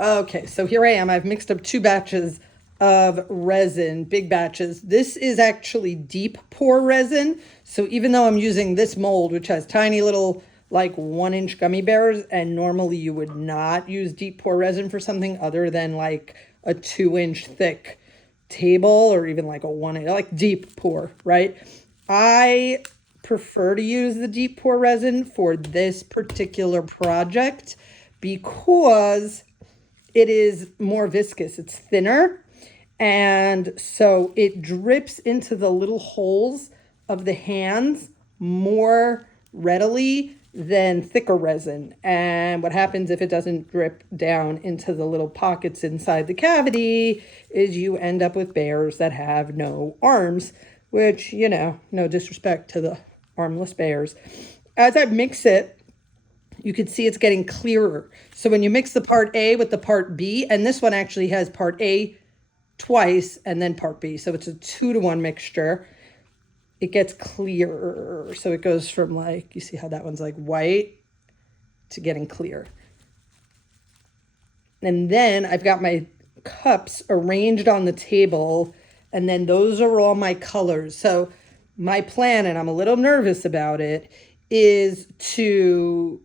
Okay, so here I am. I've mixed up 2 batches of resin, big batches. This is actually deep pour resin. So even though I'm using this mold, which has tiny little like 1-inch gummy bears, and normally you would not use deep pour resin for something other than like a 2-inch thick table or even like a 1-inch, like deep pour, right? I prefer to use the deep pour resin for this particular project because it is more viscous, it's thinner, and so it drips into the little holes of the hands more readily than thicker resin. And what happens if it doesn't drip down into the little pockets inside the cavity is you end up with bears that have no arms, which, you know, no disrespect to the armless bears. As I mix it, you can see it's getting clearer. So when you mix the part A with the part B, and this one actually has part A twice and then part B, so it's a 2-to-1 mixture, it gets clearer. So it goes from like, you see how that one's like white to getting clear. And then I've got my cups arranged on the table, and then those are all my colors. So my plan, and I'm a little nervous about it, is to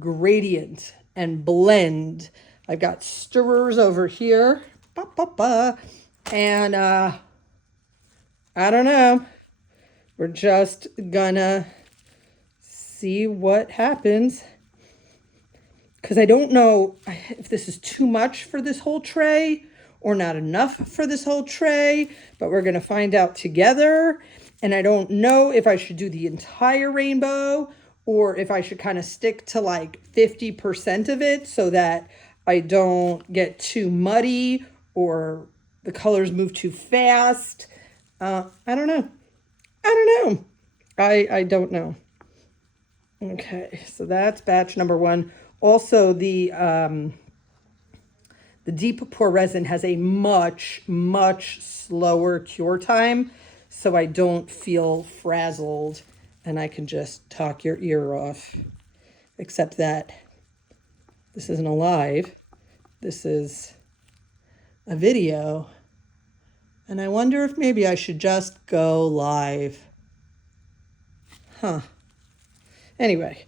gradient and blend. I've got stirrers over here. Ba, ba, ba. And I don't know. We're just gonna see what happens. Because I don't know if this is too much for this whole tray or not enough for this whole tray, but we're gonna find out together. And I don't know if I should do the entire rainbow or if I should kind of stick to like 50% of it so that I don't get too muddy or the colors move too fast. I don't know. I don't know. I don't know. Okay, so that's batch number 1. Also, the deep pour resin has a much, much slower cure time, so I don't feel frazzled and I can just talk your ear off. Except that this isn't a live, this is a video, and I wonder if maybe I should just go live. Huh. Anyway.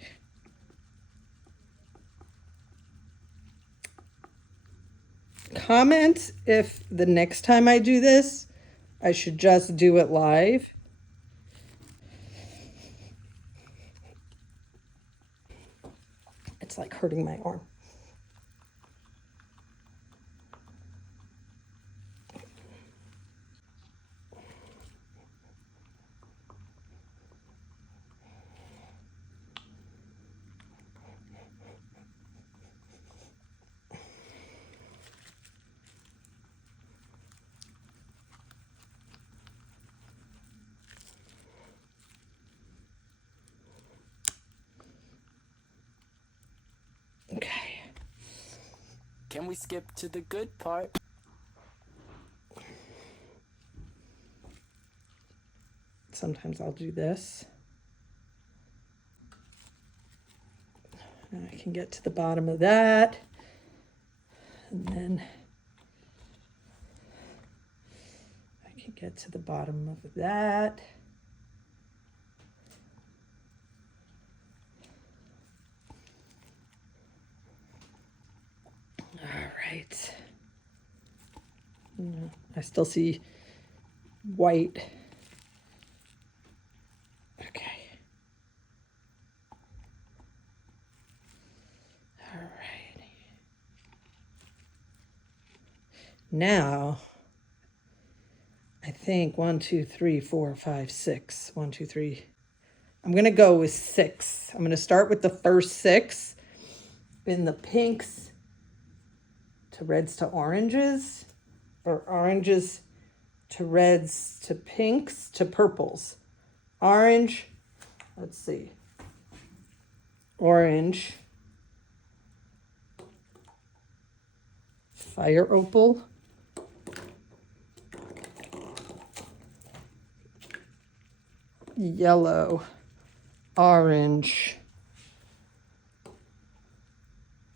Comment if the next time I do this, I should just do it live. It's like hurting my arm. Okay. Can we skip to the good part? Sometimes I'll do this. And I can get to the bottom of that. And then I can get to the bottom of that. All right. I still see white. Okay. All right. Now, I think 1, 2, 3, 4, 5, 6. 1, 2, 3. I'm going to go with 6. I'm going to start with the first 6 in the pinks to reds to oranges, or oranges to reds to pinks to purples. Orange, let's see, orange, fire opal, yellow, orange,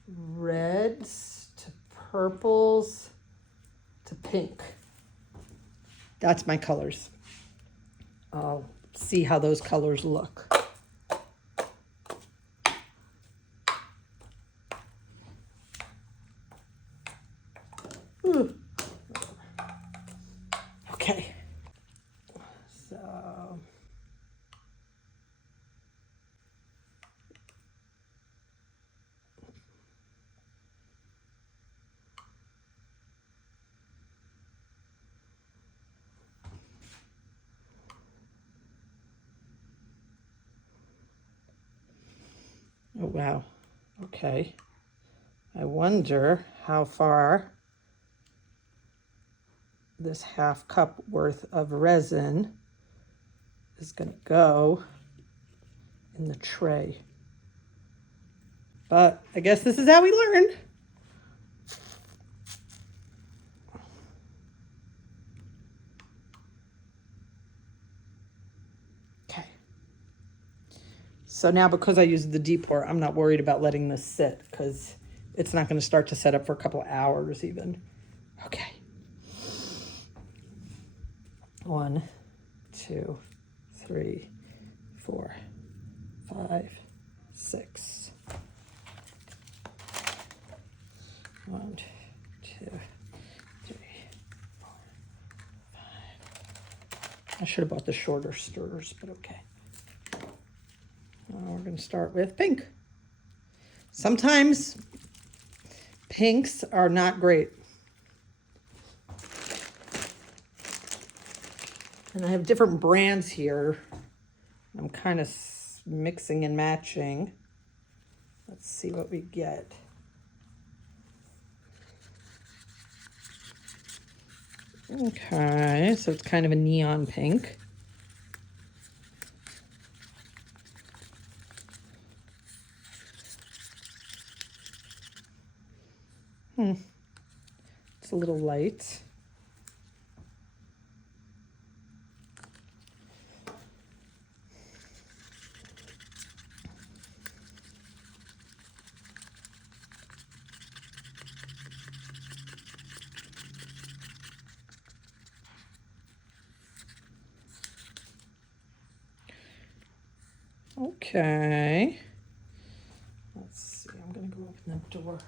reds to purples to pink. That's my colors. I'll see how those colors look. Ooh. Okay. So oh, wow. Okay. I wonder how far this half cup worth of resin is going to go in the tray. But I guess this is how we learn. Okay. So now because I used the deep pour, I'm not worried about letting this sit because it's not going to start to set up for a couple of hours even. Okay. 1, 2, 3, 4, 5, 6. 1, 2, 3, 4, 5. I should have bought the shorter stirrers, but okay. Now we're going to start with pink. Sometimes pinks are not great. And I have different brands here. I'm kind of mixing and matching. Let's see what we get. Okay, so it's kind of a neon pink. It's a little light. Okay. Let's see, I'm gonna go open the door.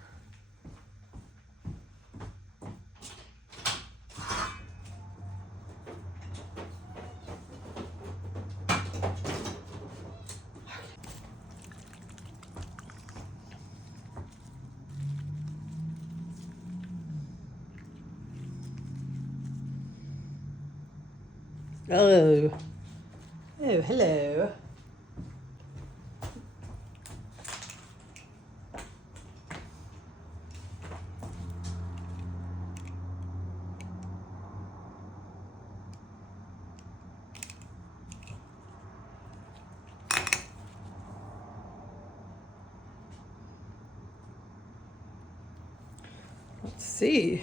Oh. Oh, hello. Let's see.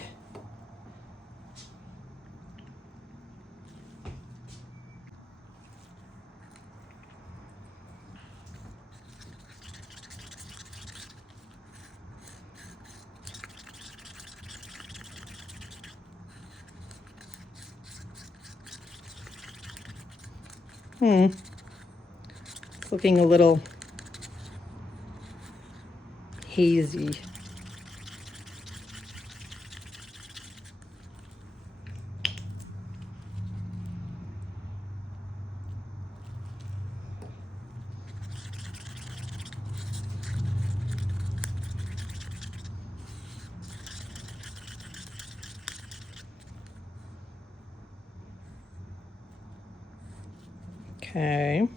It's looking a little hazy. Okay.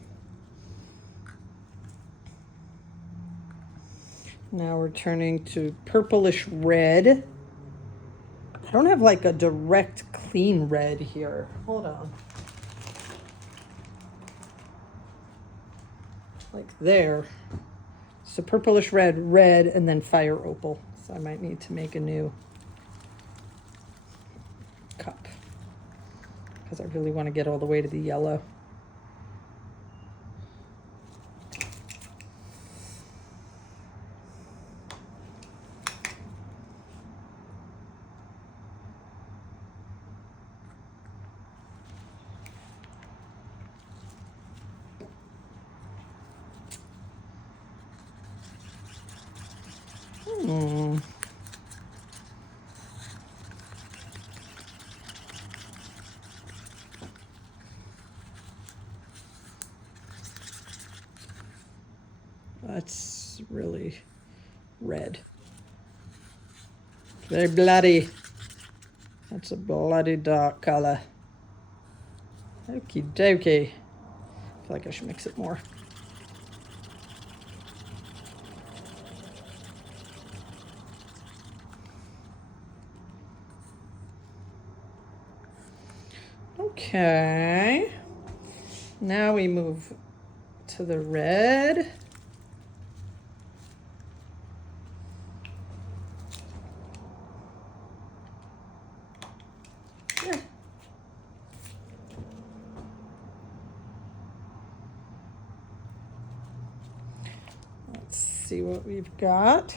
Now we're turning to purplish red. I don't have like a direct clean red here. Hold on. Like there. So purplish red, red, and then fire opal. So I might need to make a new cup because I really want to get all the way to the yellow. That's really red. Very bloody. That's a bloody dark color. Okie dokie. I feel like I should mix it more. Okay. Now we move to the red. Yeah. Let's see what we've got.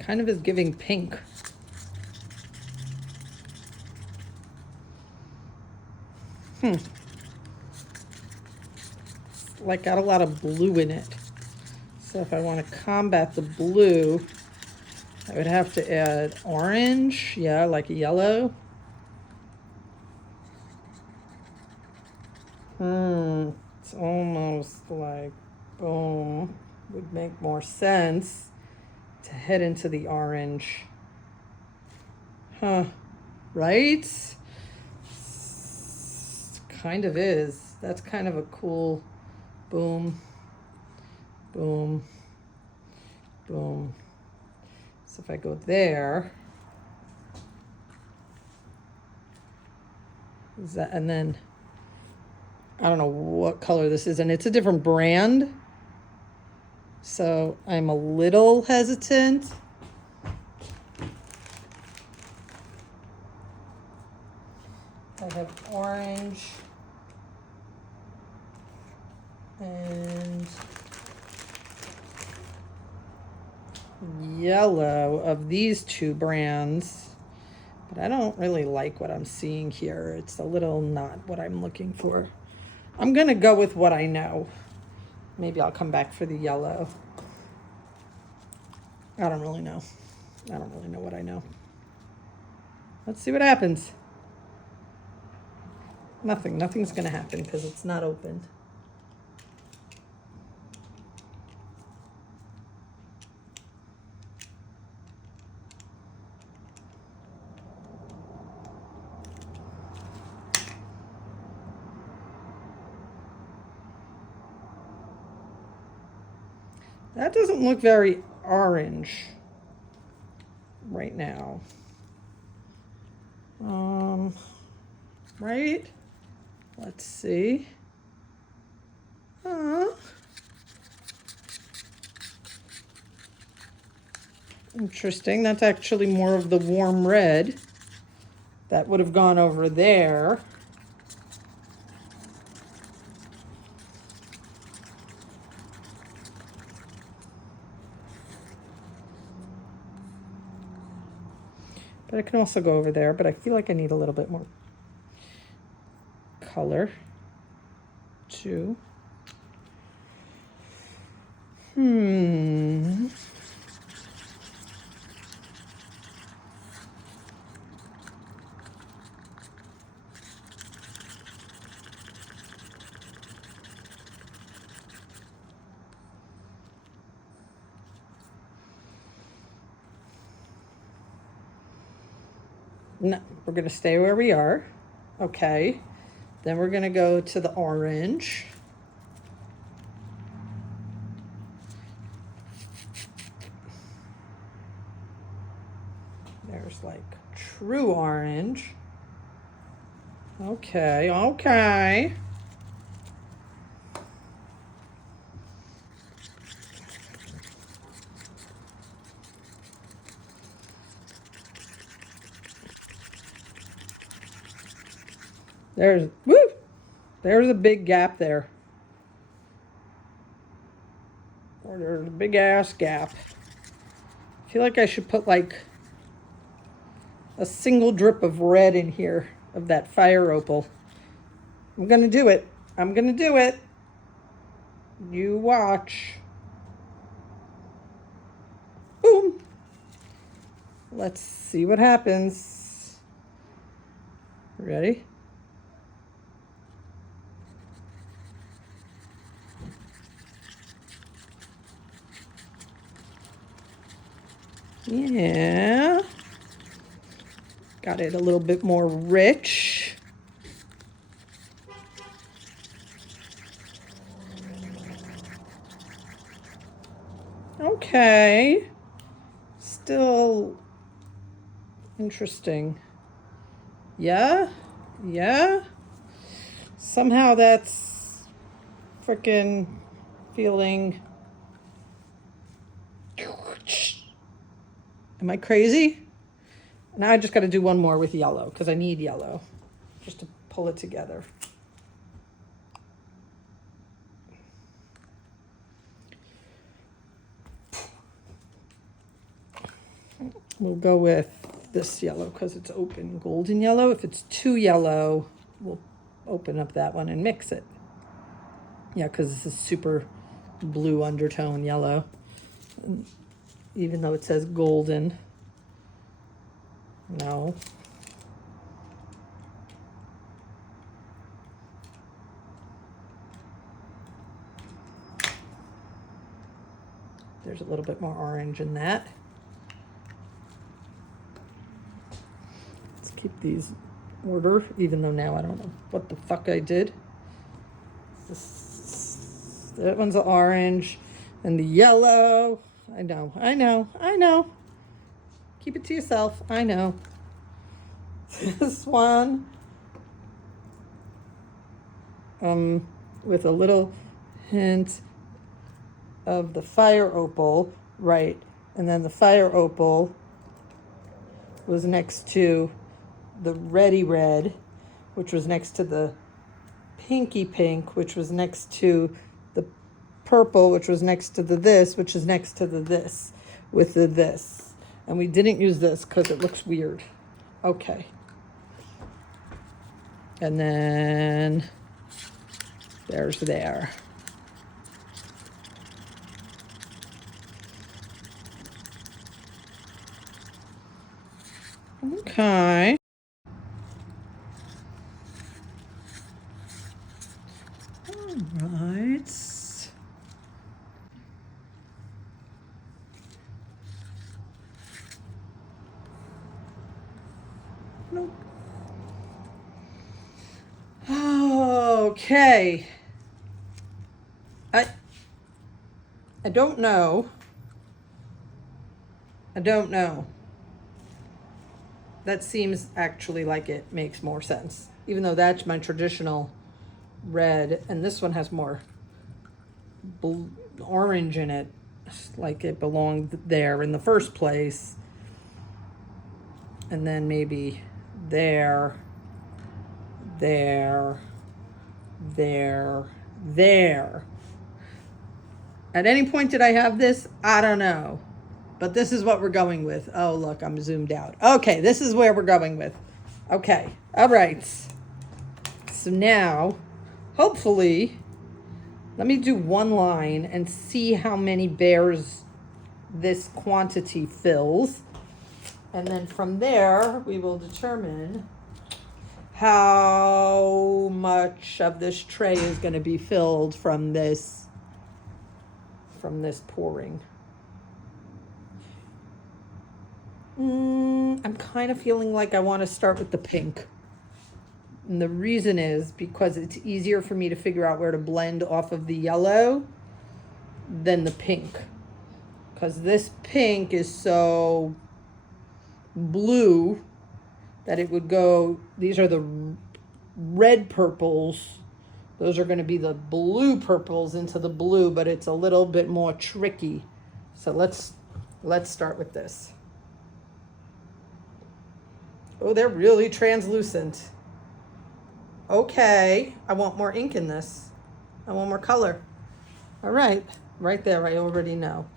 Kind of is giving pink. Like got a lot of blue in it. So if I want to combat the blue, I would have to add orange. Yeah, like yellow. It's almost like, boom, would make more sense to head into the orange. Huh, right? Kind of is. That's kind of a cool boom, boom, boom. So if I go there, is that, and then I don't know what color this is, and it's a different brand. So I'm a little hesitant. I have orange and yellow of these two brands, but I don't really like what I'm seeing here. It's a little not what I'm looking for. I'm gonna go with what I know. Maybe I'll come back for the yellow. I don't really know. I don't really know what I know. Let's see what happens. Nothing's gonna happen because it's not opened. That doesn't look very orange right now. Right? Let's see. Interesting. That's actually more of the warm red. That would have gone over there. But it can also go over there, but I feel like I need a little bit more color too. No, we're going to stay where we are. Okay. Then we're going to go to the orange. There's like true orange. Okay, okay. There's a big gap there. Or there's a big ass gap. I feel like I should put like a single drip of red in here of that fire opal. I'm going to do it. I'm going to do it. You watch. Boom. Let's see what happens. Ready? Yeah. Got it a little bit more rich. Okay. Still interesting. Yeah? Yeah? Somehow that's freaking feeling. Am I crazy? Now I just got to do one more with yellow because I need yellow just to pull it together. We'll go with this yellow because it's open golden yellow. If it's too yellow, we'll open up that one and mix it. Yeah, because this is super blue undertone yellow. And even though it says golden. No. There's a little bit more orange in that. Let's keep these in order, even though now I don't know what the fuck I did. That one's the orange and the yellow. I know. Keep it to yourself. I know. This one, with a little hint of the fire opal, right? And then the fire opal was next to the reddy red, which was next to the pinky pink, which was next to the purple, which was next to the this, which is next to the this, with the this. And we didn't use this because it looks weird. Okay. And then there's there. Okay. All right. Nope. Okay. I don't know. That seems actually like it makes more sense. Even though that's my traditional red, and this one has more orange in it, like it belonged there in the first place. And then maybe there. At any point did I have this? I don't know. But this is what we're going with. Oh, look, I'm zoomed out. Okay, this is where we're going with. Okay, all right. So now, hopefully, let me do one line and see how many bears this quantity fills. And then from there, we will determine how much of this tray is going to be filled from this pouring. I'm kind of feeling like I want to start with the pink. And the reason is because it's easier for me to figure out where to blend off of the yellow than the pink. Because this pink is so blue that it would go, these are the red purples. Those are going to be the blue purples into the blue, but it's a little bit more tricky. So let's start with this. Oh, they're really translucent. Okay, I want more ink in this. I want more color. All right, right there, I already know.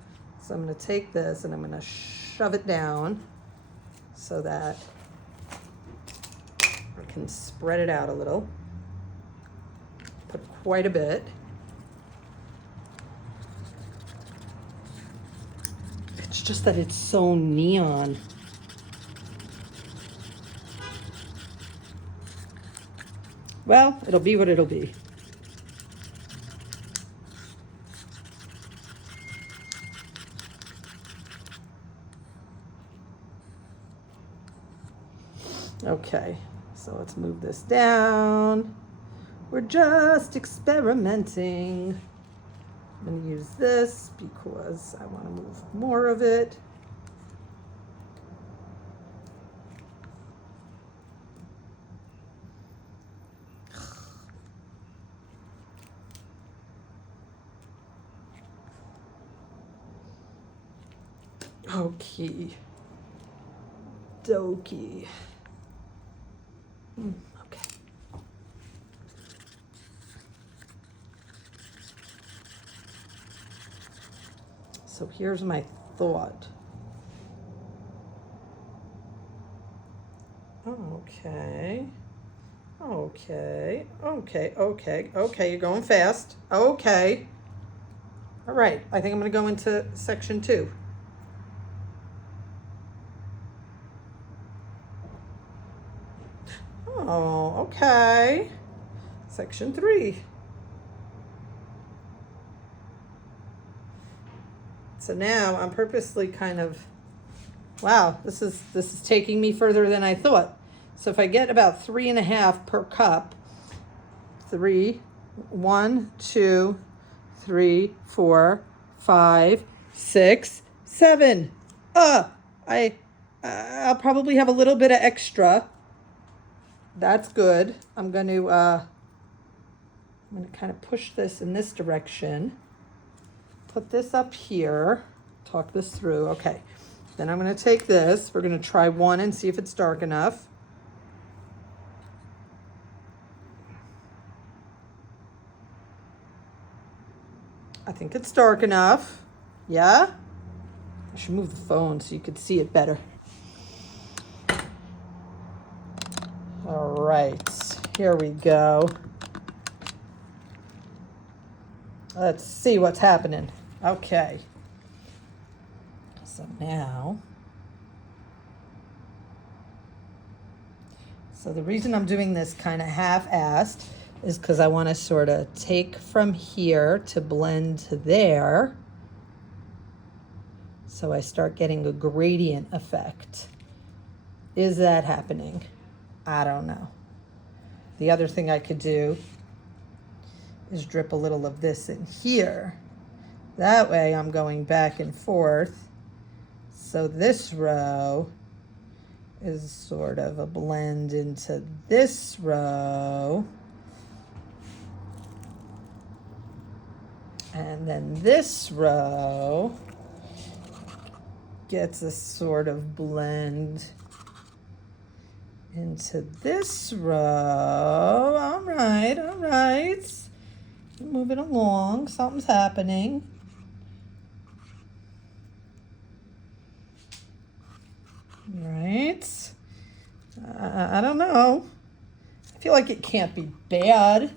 So I'm going to take this and I'm going to shove it down so that can spread it out a little. Put quite a bit. It's just that it's so neon. Well, it'll be what it'll be. Okay, so let's move this down. We're just experimenting. I'm going to use this because I want to move more of it. Okie dokie. Okay. So here's my thought. Okay. Okay. Okay. Okay. Okay. You're going fast. Okay. All right. I think I'm going to go into section 2. Oh, okay. Section 3. So now I'm purposely kind of, wow, this is taking me further than I thought. So if I get about 3.5 per cup, 1, 2, 3, 4, 5, 6, 7. I'll probably have a little bit of extra. That's good. I'm going to kind of push this in this direction. Put this up here. Talk this through. Okay. Then I'm going to take this. We're going to try 1 and see if it's dark enough. I think it's dark enough. Yeah? I should move the phone so you could see it better. All right. Here we go. Let's see what's happening. Okay. So now, so the reason I'm doing this kind of half-assed is because I want to sort of take from here to blend to there. So I start getting a gradient effect. Is that happening? I don't know. The other thing I could do is drip a little of this in here. That way I'm going back and forth. So this row is sort of a blend into this row. And then this row gets a sort of blend into this row. All right, all right. Moving along, something's happening. Right. I don't know. I feel like it can't be bad.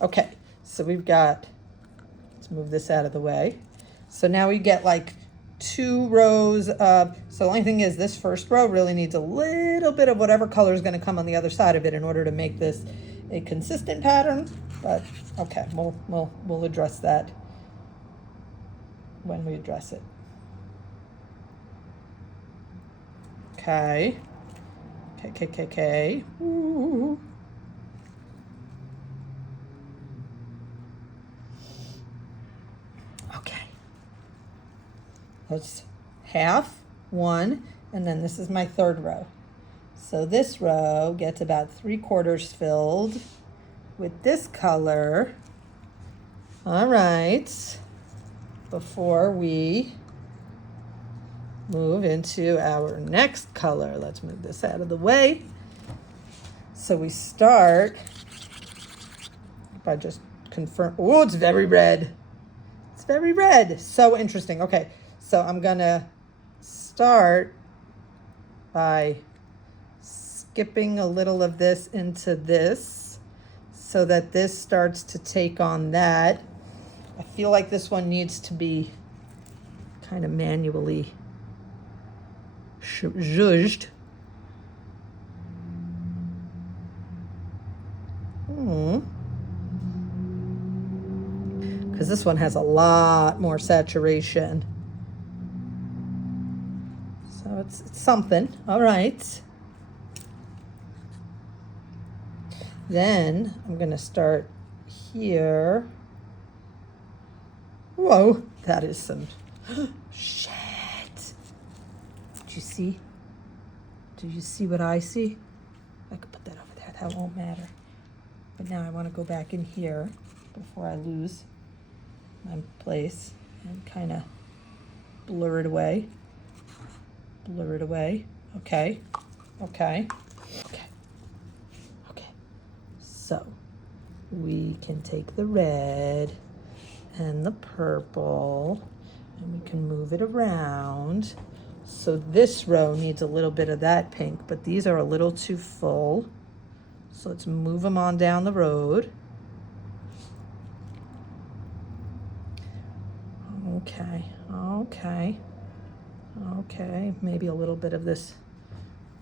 Okay, so we've got, let's move this out of the way. So now we get like 2 rows of, so the only thing is this first row really needs a little bit of whatever color is going to come on the other side of it in order to make this a consistent pattern. But okay, we'll address that when we address it. Okay. Okay. Ooh. Okay. Let's half, 1, and then this is my 3rd row. So this row gets about 3/4 filled with this color. All right. Before we move into our next color. Let's move this out of the way. So we start by just confirm. Oh, it's very red. It's very red. So interesting. Okay, so I'm gonna start by skipping a little of this into this so that this starts to take on that. I feel like this one needs to be kind of manually zhuzhed. Because this one has a lot more saturation. So it's something. All right. Then I'm going to start here. Whoa, that is some shit. Did you see? Do you see what I see? I could put that over there. That won't matter. But now I want to go back in here before I lose my place and kind of blur it away. Blur it away. Okay. Okay. Okay. Okay. So we can take the red and the purple and we can move it around. So this row needs a little bit of that pink, but these are a little too full. So let's move them on down the road. Okay, okay, okay. Maybe a little bit of this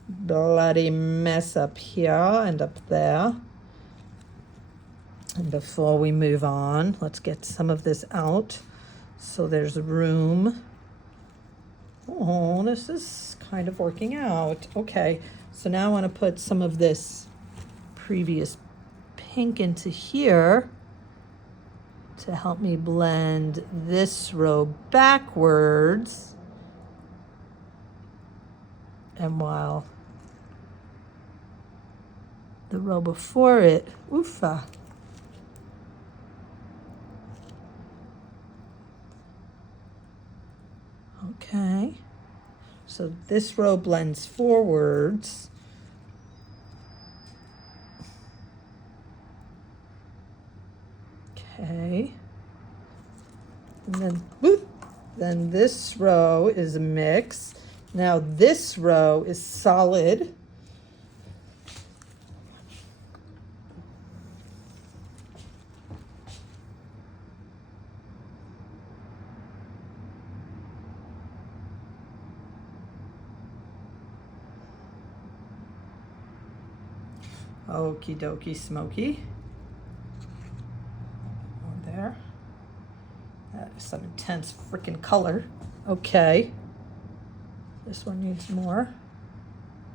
bloody mess up here and up there. And before we move on, let's get some of this out so there's room. Oh, this is kind of working out. Okay, so now I want to put some of this previous pink into here to help me blend this row backwards. And while the row before it, oofa. Okay, so this row blends forwards. Okay, and then whoop, then this row is a mix. Now this row is solid. Okie dokie smoky. Over there. That is some intense freaking color. Okay. This one needs more.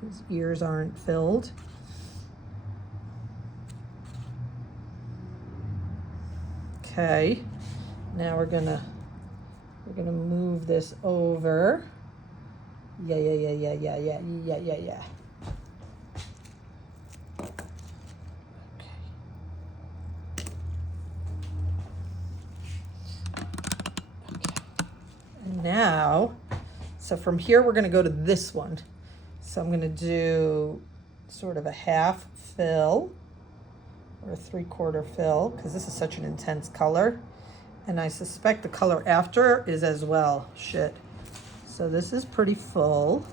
His ears aren't filled. Okay. Now we're gonna move this over. Yeah. Now, so from here we're going to go to this one. So I'm going to do sort of a half fill or a 3/4 fill because this is such an intense color. And I suspect the color after is as well. Shit. So this is pretty full.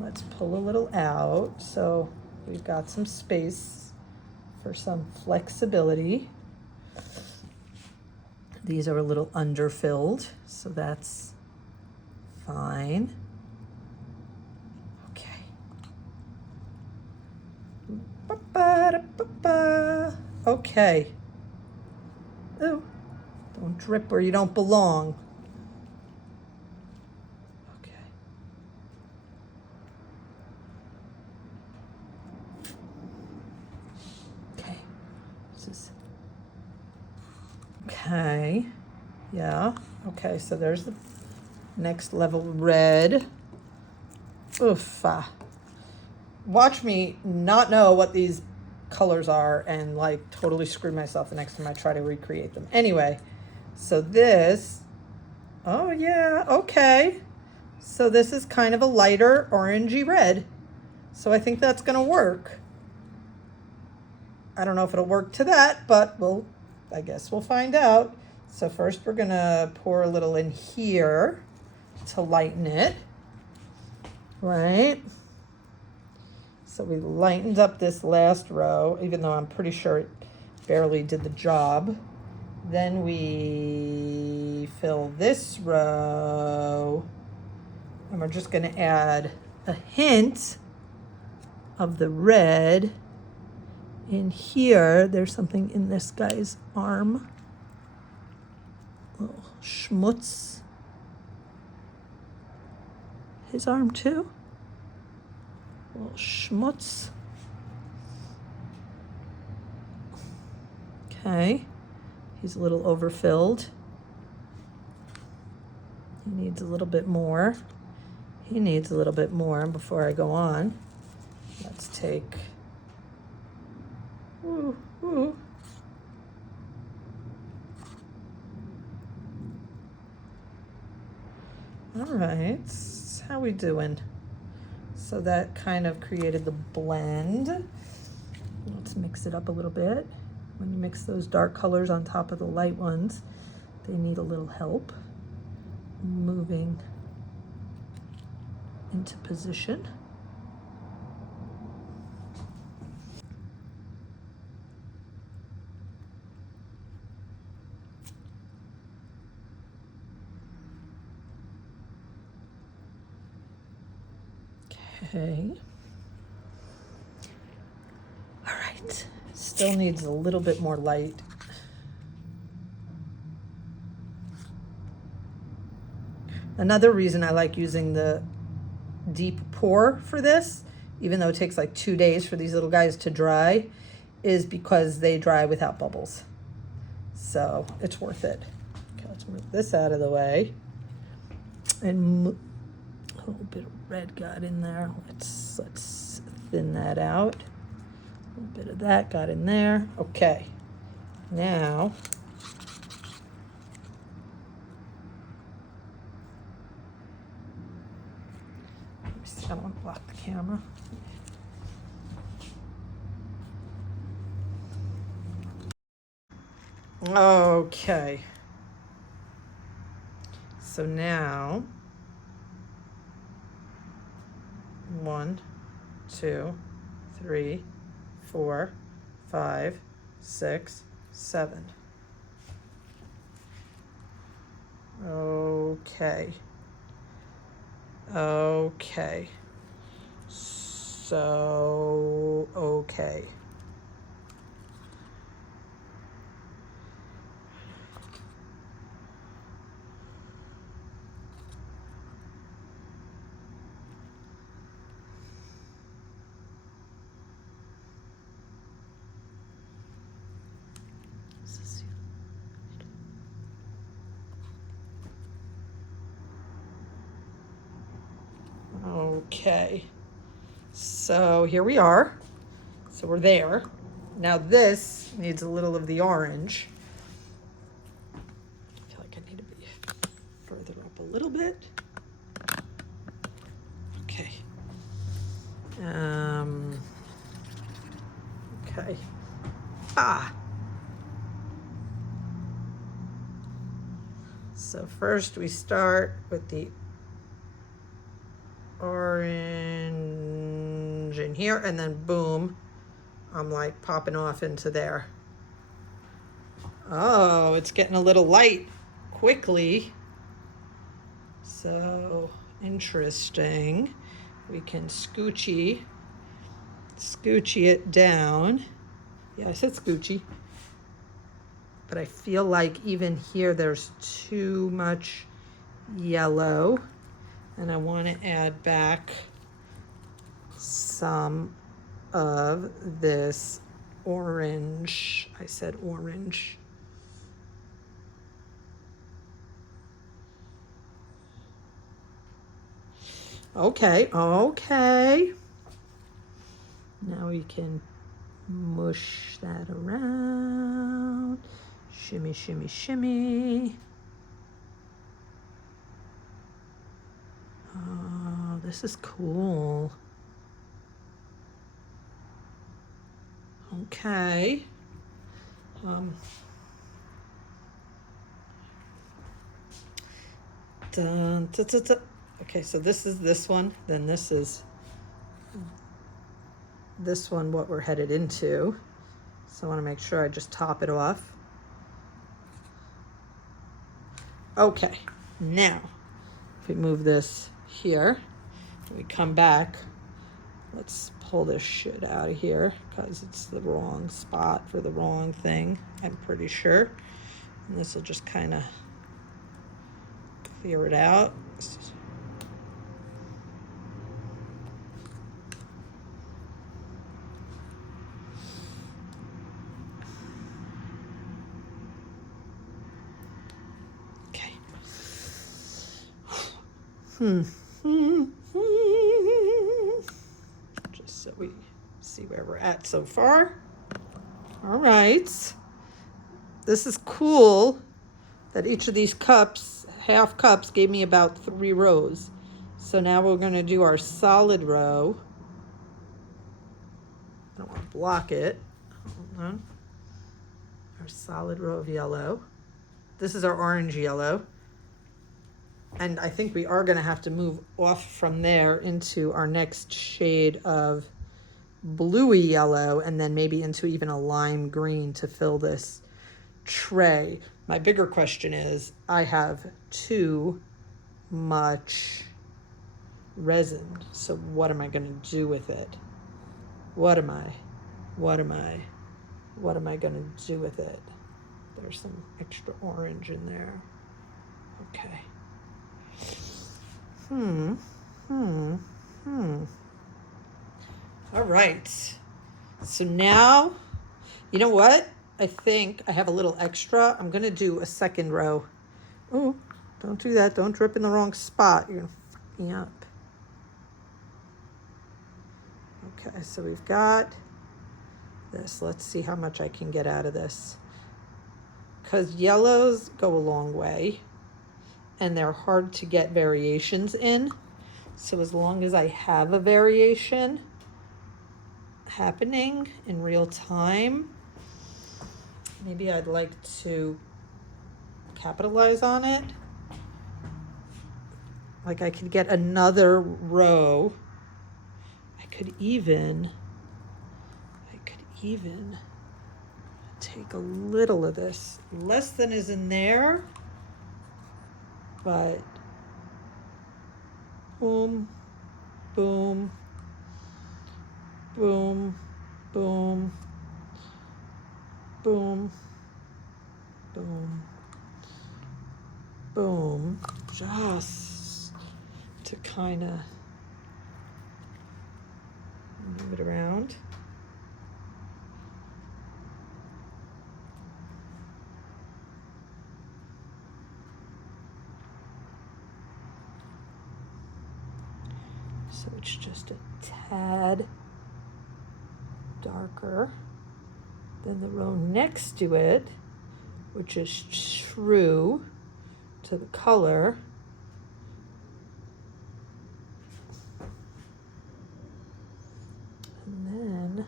Let's pull a little out. So we've got some space for some flexibility. These are a little underfilled, so that's fine. Okay. Okay. Oh, don't drip where you don't belong. Okay. Okay. This is okay. Yeah. Okay, so there's the next level red. Oof. Watch me not know what these colors are and like totally screw myself the next time I try to recreate them. Anyway, so this, oh yeah, okay. So this is kind of a lighter orangey red. So I think that's gonna work. I don't know if it'll work to that, but I guess we'll find out. So first we're gonna pour a little in here to lighten it, right? So we lightened up this last row, even though I'm pretty sure it barely did the job. Then we fill this row, and we're just going to add a hint of the red. In here, there's something in this guy's arm. Little schmutz. His arm too. Little schmutz. Okay. He's a little overfilled. He needs a little bit more. He needs a little bit more. Before I go on, let's take... Ooh, ooh. All right, how we doing? So that kind of created the blend. Let's mix it up a little bit. When you mix those dark colors on top of the light ones, they need a little help moving into position. Okay. All right. Still needs a little bit more light. Another reason I like using the deep pour for this, even though it takes like 2 days for these little guys to dry, is because they dry without bubbles. So it's worth it. Okay, let's move this out of the way. And a little bit of red got in there. Let's thin that out. A little bit of that got in there. Okay. Now let me see, I don't want to block the camera. Okay. So now 1, 2, 3, 4, 5, 6, 7. Okay. Okay. So, okay. Okay, so here we are. So we're there. Now this needs a little of the orange. I feel like I need to be further up a little bit. Okay. Okay. So first we start with the orange in here, and then boom, I'm like popping off into there. Oh, it's getting a little light quickly. So interesting. We can scoochy it down. Yeah, I said scoochy. But I feel like even here there's too much yellow. And I want to add back some of this orange. I said orange. Okay, okay. Now we can mush that around. Shimmy, shimmy, shimmy. Oh, this is cool. Okay. Dun, da, da, da. Okay, so this is this one, then this is this one what we're headed into. So I want to make sure I just top it off. Okay, now if we move this here, we come back, let's pull this shit out of here because it's the wrong spot for the wrong thing, I'm pretty sure. And this will just kind of clear it out. Okay. Just so we see where we're at so far. All right. This is cool that each of these cups, half cups, gave me about 3 rows. So now we're going to do our solid row. I don't want to block it. Hold on. Our solid row of yellow. This is our orange yellow. And I think we are going to have to move off from there into our next shade of bluey yellow, and then maybe into even a lime green to fill this tray. My bigger question is, I have too much resin. So what am I going to do with it? What am I going to do with it? There's some extra orange in there. Okay. All right. So now, you know what? I think I have a little extra. I'm going to do a second row. Oh, don't do that. Don't drip in the wrong spot. You're going to fuck me up. Okay, so we've got this. Let's see how much I can get out of this. Because yellows go a long way, and they're hard to get variations in. So as long as I have a variation happening in real time, maybe I'd like to capitalize on it. Like I could get another row. I could even take a little of this. Less than is in there, but boom, boom, boom, boom, boom, boom, boom, just to kind of move it around. So it's just a tad darker than the row next to it, which is true to the color. And then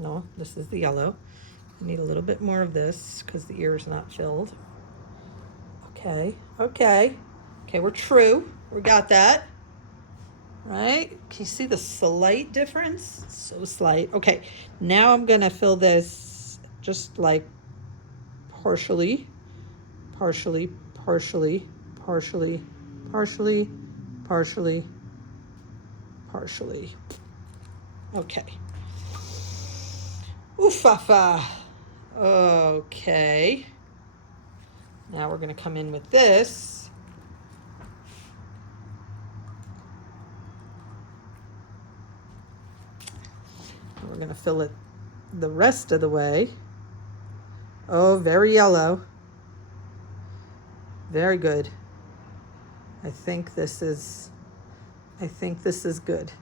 no, this is the yellow. I need a little bit more of this because the ear is not filled. Okay, okay. Okay, we're true. We got that. Right? Can you see the slight difference? So slight. Okay, now I'm going to fill this just like partially, partially, partially, partially, partially, partially, partially. Okay. Oofafa. Okay. Now we're going to come in with this. We're going to fill it the rest of the way. Oh, very yellow. Very good. I think this is good.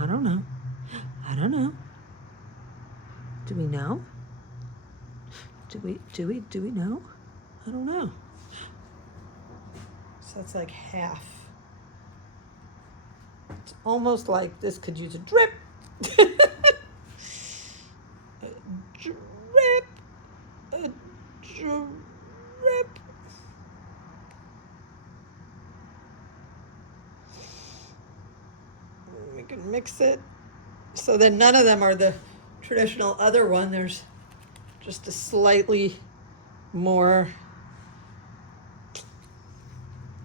I don't know. don't know. Do we know? Do we know? I don't know. So that's like half. It's almost like this could use a drip. A drip. A drip. We can mix it. So then none of them are the traditional other one. There's just a slightly more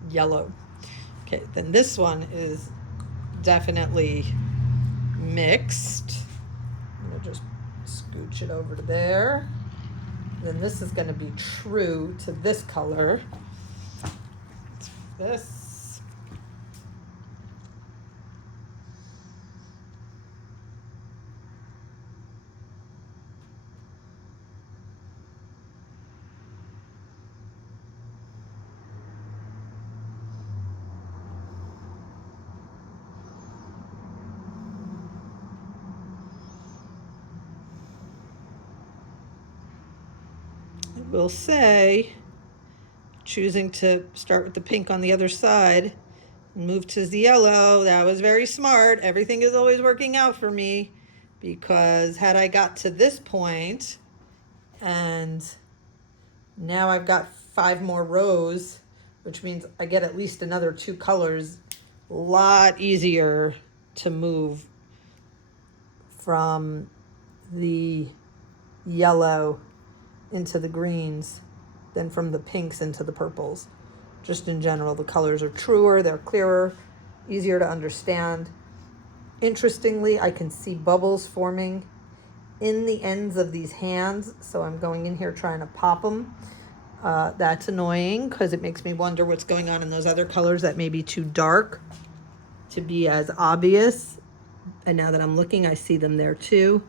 yellow. Okay, then this one is definitely mixed. I'm gonna just scooch it over to there. Then this is gonna be true to this color. This. Will say, choosing to start with the pink on the other side and move to the yellow. That was very smart. Everything is always working out for me, because had I got to this point and now I've got 5 more rows, which means I get at least another 2 colors, a lot easier to move from the yellow into the greens than from the pinks into the purples. Just in general, the colors are truer, they're clearer, easier to understand. Interestingly, I can see bubbles forming in the ends of these hands, so I'm going in here trying to pop them. That's annoying because it makes me wonder what's going on in those other colors that may be too dark to be as obvious. And now that I'm looking, I see them there too.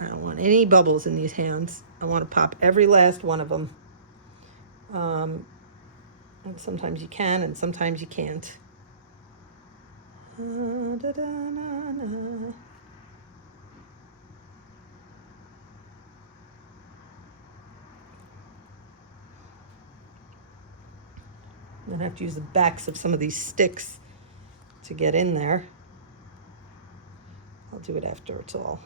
I don't want any bubbles in these hands. I want to pop every last one of them. And sometimes you can, and sometimes you can't. Then I have to use the backs of some of these sticks to get in there. I'll do it after it's all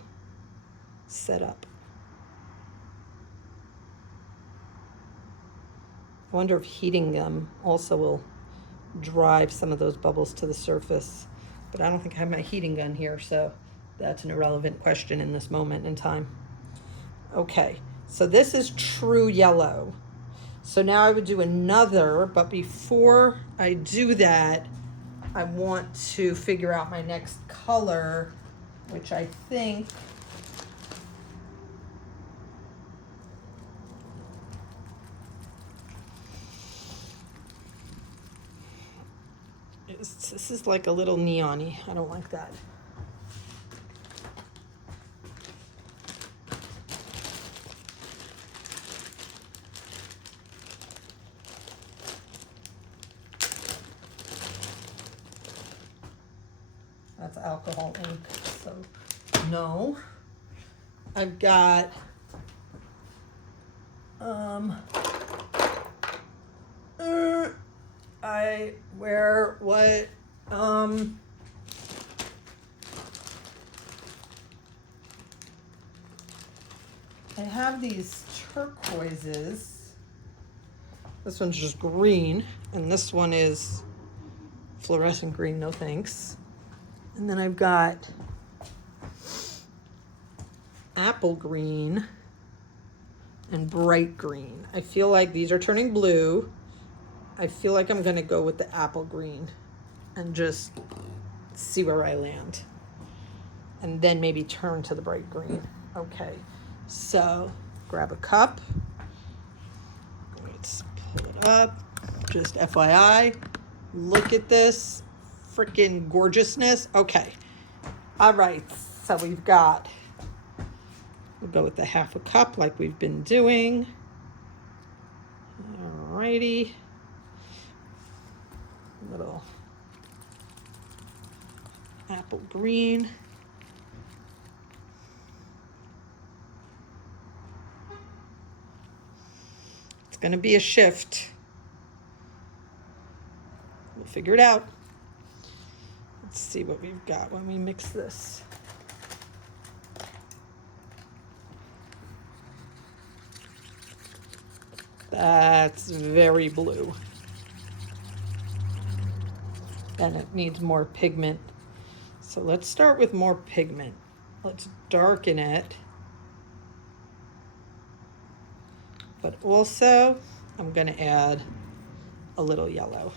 set up. I wonder if heating them also will drive some of those bubbles to the surface. But I don't think I have my heating gun here, so that's an irrelevant question in this moment in time. Okay, so this is true yellow. So now I would do another, but before I do that, I want to figure out my next color, which I think this is like a little neon-y. I don't like that. That's alcohol ink, so no. I've got I have these turquoises. This one's just green, and this one is fluorescent green, no thanks. And then I've got apple green and bright green. I feel like these are turning blue. I feel like I'm gonna go with the apple green and just see where I land. And then maybe turn to the bright green. Okay, so grab a cup. Let's pull it up. Just FYI, look at this freaking gorgeousness. Okay, all right, so we've got, we'll go with the half a cup like we've been doing. All righty. Little apple green. It's going to be a shift. We'll figure it out. Let's see what we've got when we mix this. That's very blue. And it needs more pigment. So let's start with more pigment. Let's darken it. But also, I'm going to add a little yellow.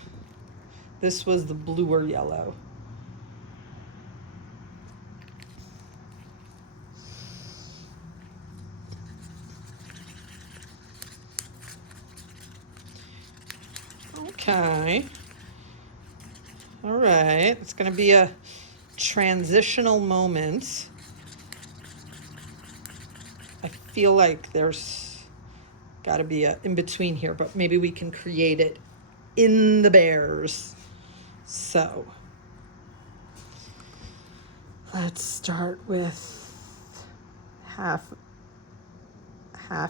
This was the bluer yellow. Okay. All right. It's going to be a transitional moment. I feel like there's got to be a in between here, but maybe we can create it in the bears. So let's start with half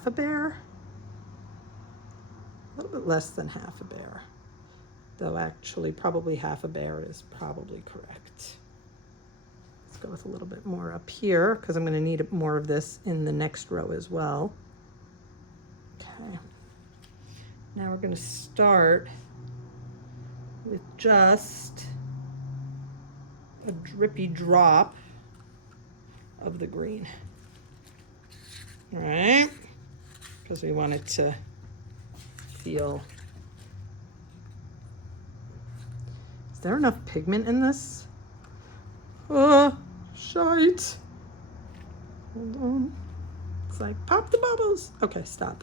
a bear, a little bit less than half a bear, though actually probably half a bear is probably correct. Let's go with a little bit more up here because I'm going to need more of this in the next row as well. Okay. Now we're going to start with just a drippy drop of the green. All right, because we want it to feel. Is there enough pigment in this? Oh, shite. Hold on. It's like, pop the bubbles. Okay, stop.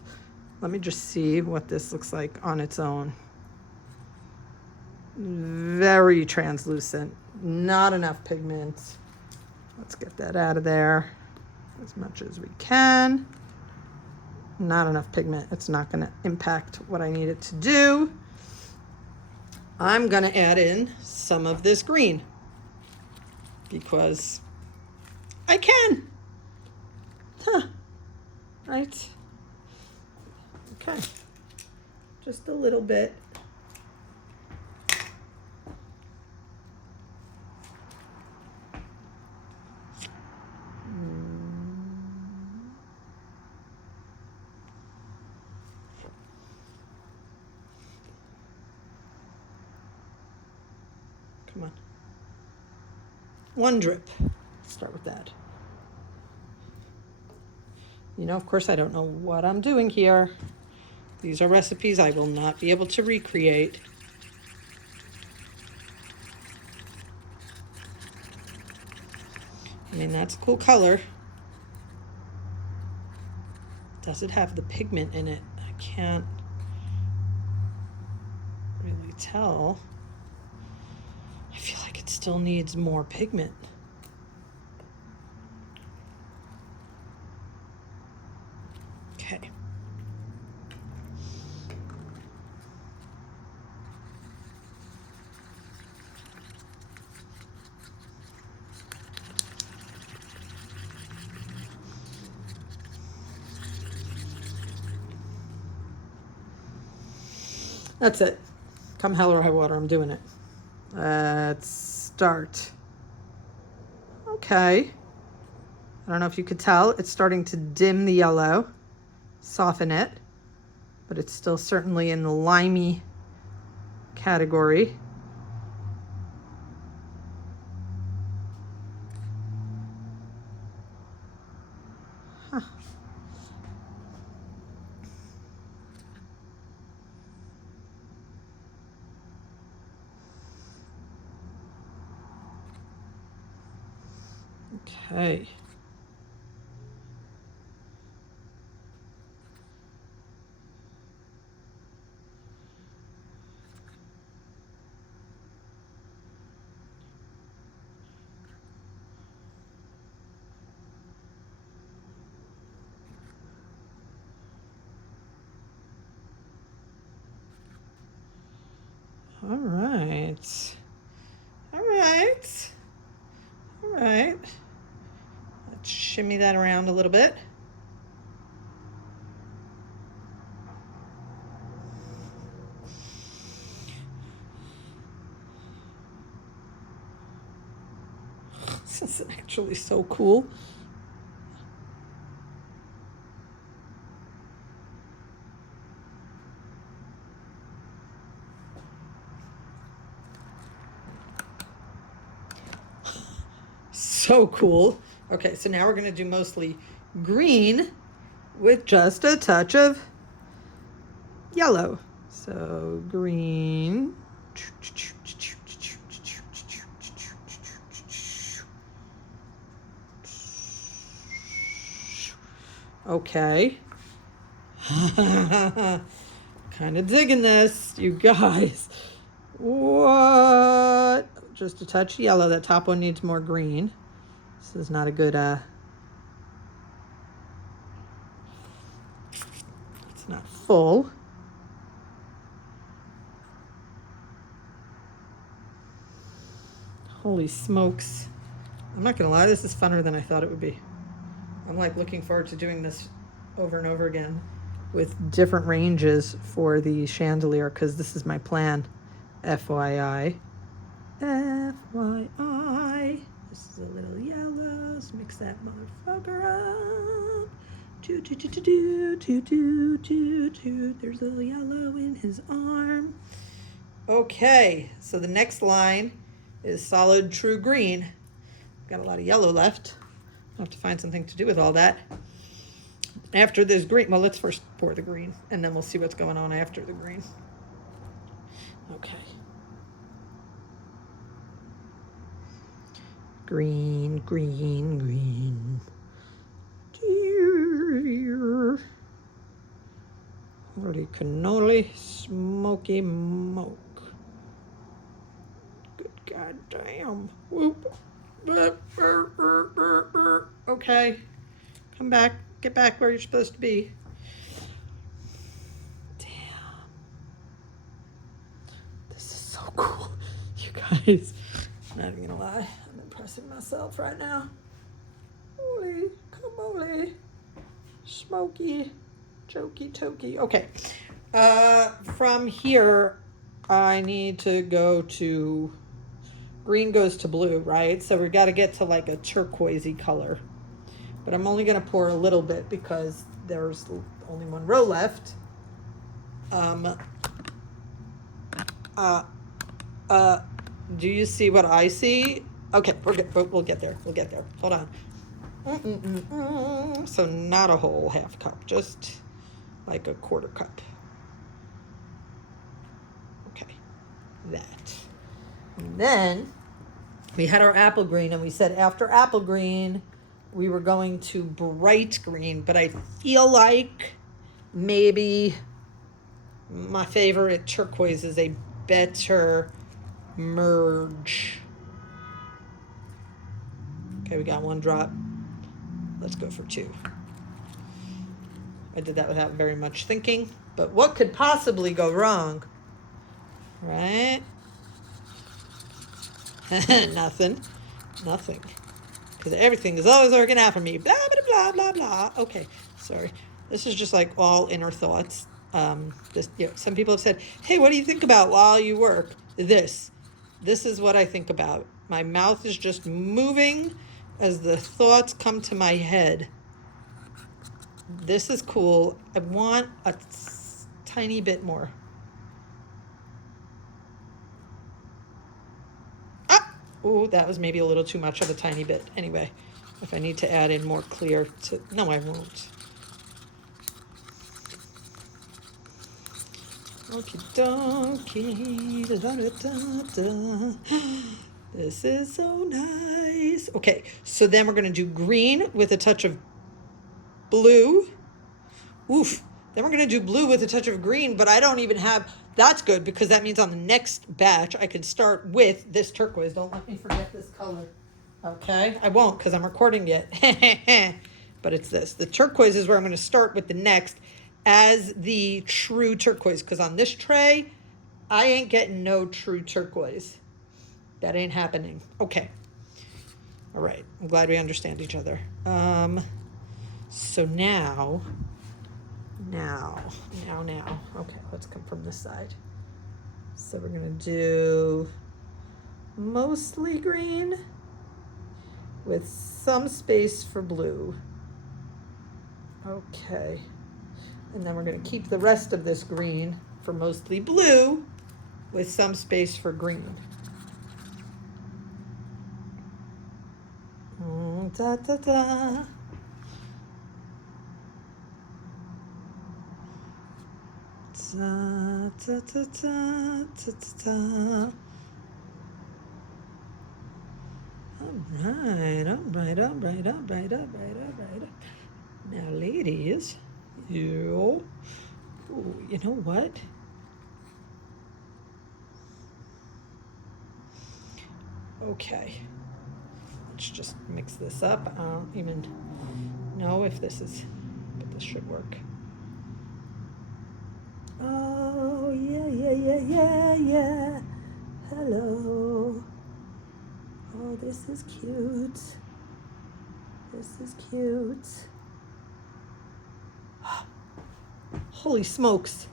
Let me just see what this looks like on its own. Very translucent, not enough pigment. Let's get that out of there as much as we can. Not enough pigment. It's not going to impact what I need it to do. I'm going to add in some of this green because I can. Huh. Right. Okay. Just a little bit. Come on. One drip. Start with that. You know, of course, I don't know what I'm doing here. These are recipes I will not be able to recreate. I mean, that's a cool color. Does it have the pigment in it? I can't really tell. I feel like it still needs more pigment. Okay. That's it. Come hell or high water, I'm doing it. Let's start. Okay. I don't know if you could tell, it's starting to dim the yellow, soften it, but it's still certainly in the limey category. Huh. Okay. All right. All right. right. Let's shimmy that around a little bit. This is actually so cool. So cool. Okay, so now we're going to do mostly green with just a touch of yellow. So green. Okay. Kind of digging this, you guys. What? Just a touch yellow. That top one needs more green. This is not a good, it's not full. Holy smokes. I'm not gonna lie, this is funner than I thought it would be. I'm like looking forward to doing this over and over again with different ranges for the chandelier because this is my plan. FYI. FYI. This is a little yellow. Let's mix that motherfucker up. There's a little yellow in his arm. Okay, so the next line is solid true green. Got a lot of yellow left. I'll have to find something to do with all that. After this green, well, let's first pour the green, and then we'll see what's going on after the green. Okay. Green, green, green. Holy cannoli, smoky moke. Good goddamn. Whoop. Okay. Come back. Get back where you're supposed to be. Damn. This is so cool. You guys. I'm not even gonna lie. I'm impressing myself right now. Holy camole. Smoky. Jokey tokey. Okay. From here, I need to go to green goes to blue, right? So we've got to get to like a turquoisey color. But I'm only going to pour a little bit because there's only one row left. Do you see what I see? Okay, we'll get there. We'll get there. Hold on. So not a whole half cup, just like a quarter cup. Okay, that. And then we had our apple green, and we said after apple green, we were going to bright green, but I feel like maybe my favorite turquoise is a better merge. Okay, we got one drop. Let's go for two. I did that without very much thinking, but what could possibly go wrong? Right? Nothing. Because everything is always working out for me. Blah, blah, blah, blah, blah. Okay, sorry. This is just like all inner thoughts. Some people have said, hey, what do you think about while you work? This is what I think about. My mouth is just moving as the thoughts come to my head. This is cool. I want a tiny bit more. Oh, that was maybe a little too much of a tiny bit. Anyway, if I need to add in more clear to... No, I won't. Okie dokie. This is so nice. Okay, so then we're going to do green with a touch of blue. Oof. Then we're going to do blue with a touch of green, but I don't even have... That's good because that means on the next batch, I can start with this turquoise. Don't let me forget this color. Okay? I won't because I'm recording it. But it's this. The turquoise is where I'm going to start with the next as the true turquoise. Because on this tray, I ain't getting no true turquoise. That ain't happening. Okay. All right, I'm glad we understand each other. So now. Okay, let's come from this side. So we're gonna do mostly green with some space for blue. Okay, and then we're gonna keep the rest of this green for mostly blue with some space for green. Da da da. Da, da, da, da, da, da. All right. Now, ladies, you know what? Okay, let's just mix this up. I don't even know if this is, but this should work. Oh, yeah. Hello. Oh, this is cute. Holy smokes.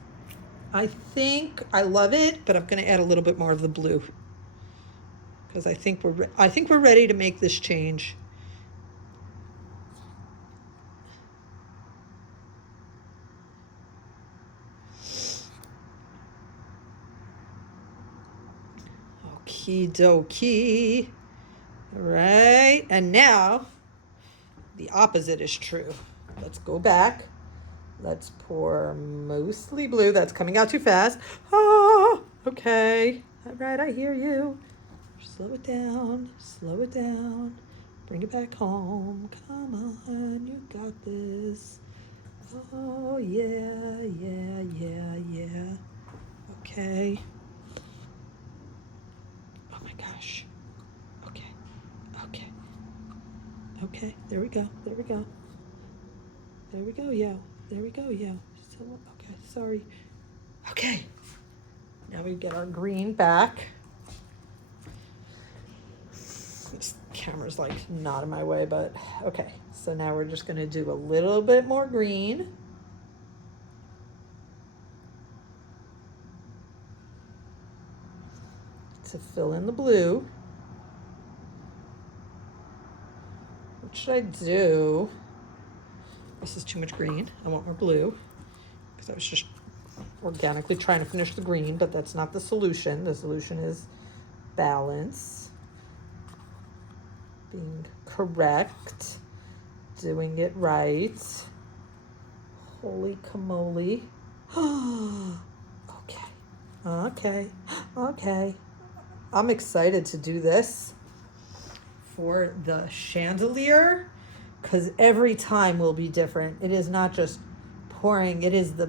I think I love it, but I'm going to add a little bit more of the blue because I think we're ready to make this change. Okie dokie. All right, and now the opposite is true. Let's go back. Let's pour mostly blue. That's coming out too fast. Oh, okay. All right, I hear you. Slow it down. Bring it back home. Come on, you got this. Oh, yeah. Okay. Oh my gosh. Okay, there we go, yo. So, okay, sorry. Okay, now we get our green back. This camera's like not in my way, but okay. So now we're just gonna do a little bit more green. To fill in the blue. What should I do? This is too much green. I want more blue because I was just organically trying to finish the green, but that's not the solution. The solution is balance, being correct, doing it right. Holy camole. Okay. I'm excited to do this for the chandelier because every time will be different. It is not just pouring, it is the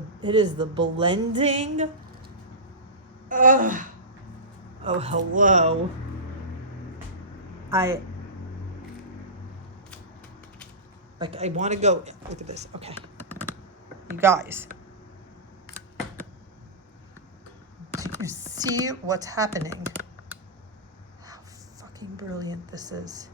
blending. Oh, hello. I want to go. Look at this. Okay, you guys, do you see what's happening? How fucking brilliant this is.